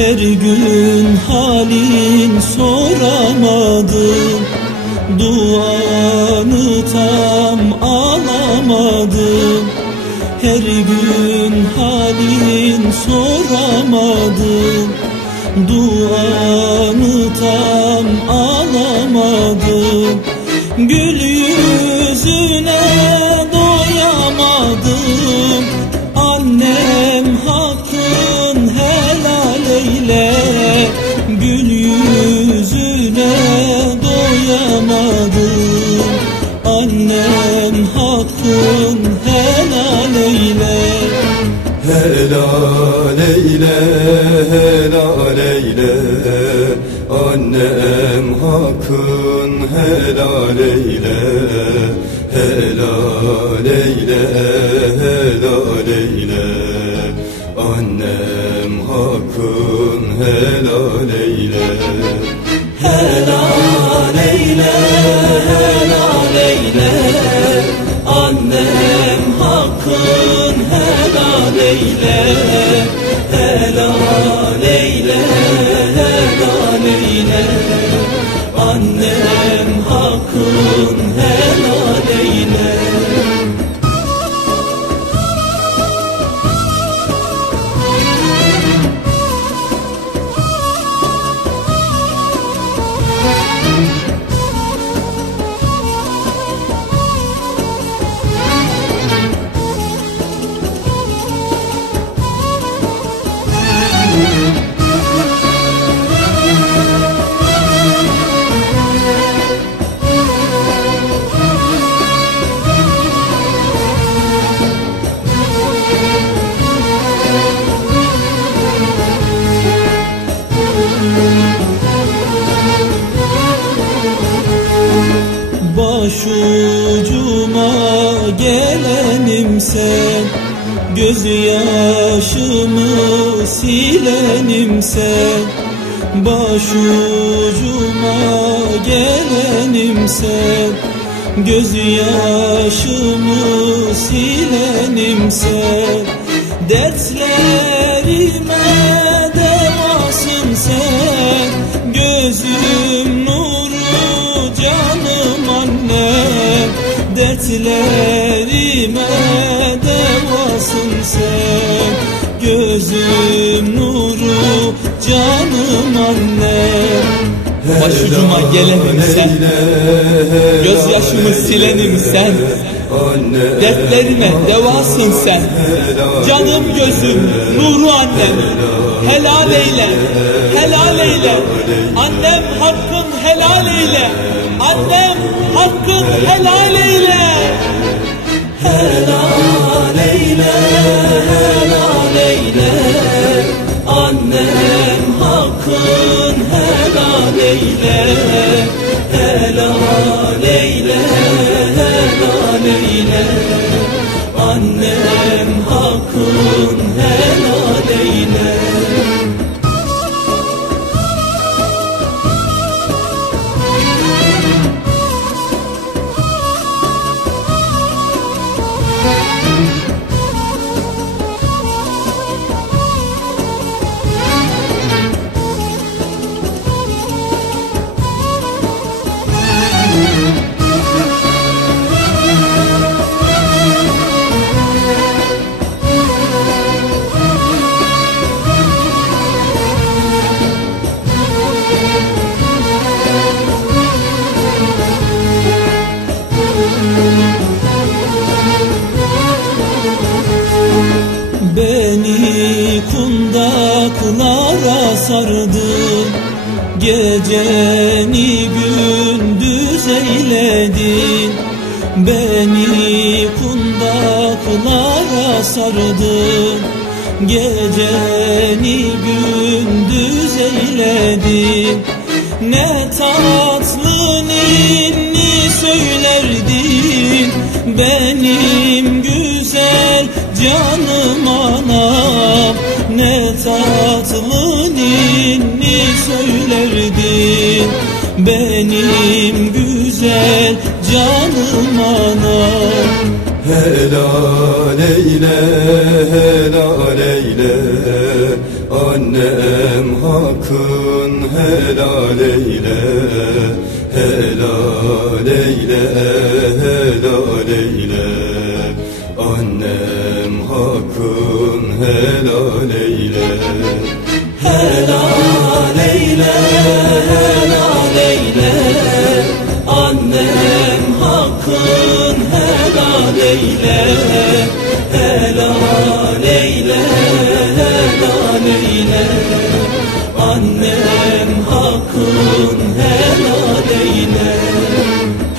Her gün halin soramadım Duanı tam alamadım Her gün halin soramadım Duanı tam alamadım Gül hakkın helal eyle. Helal eyle, helal eyle. Annem hakkın helal eyle. Helal eyle, helal eyle. Annem hakkın helal eyle. Helal eyle, helal eyle Annem hakkın helal eyle Başucuma gelenim sen. Gözyaşımı silenim sen. Başucuma gelenim sen. Gözyaşımı silenim sen. Dertlerime devasın sen. Gözüm Dertlerime devasın sen. Gözüm nuru canım annem. Başucuma gelenim sen. Gözyaşımı silenim sen. Dertlerime devasın sen. Canım gözüm nuru annem Helal eyle. Helal eyle. Annem hakkın helal eyle. Annem hakkın helal eyle. Helal eyle Helal eyle. Annem hakkın helal eyle. Helal eyle Helal eyle. Annem hakkın helal eyle Geceni gündüz eyledin. Beni kundaklara sardın. Geceni gündüz eyledin. Ne tatlı ninni söylerdin. Benim güzel canım anam. Ne tatlı ninni söylerdin Benim güzel canım anam. Helal eyle, helal eyle. Annem hakkın helal eyle. Helal eyle, helal eyle. Annem hakkın helal eyle. Helal eyle, helal eyle hakkın helal eyle Helal eyle, helal eyle. Annem hakkın helal eyle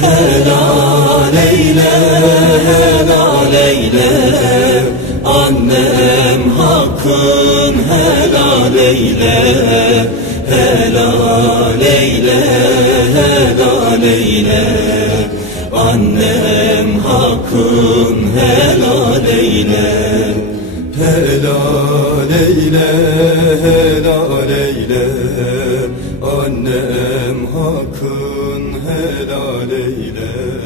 Helal eyle, helal eyle. Annem hakkın helal eyle Helal eyle, helal eyle Annem hakkın helal eyle. Helal eyle, helal eyle. Annem hakkın helal eyle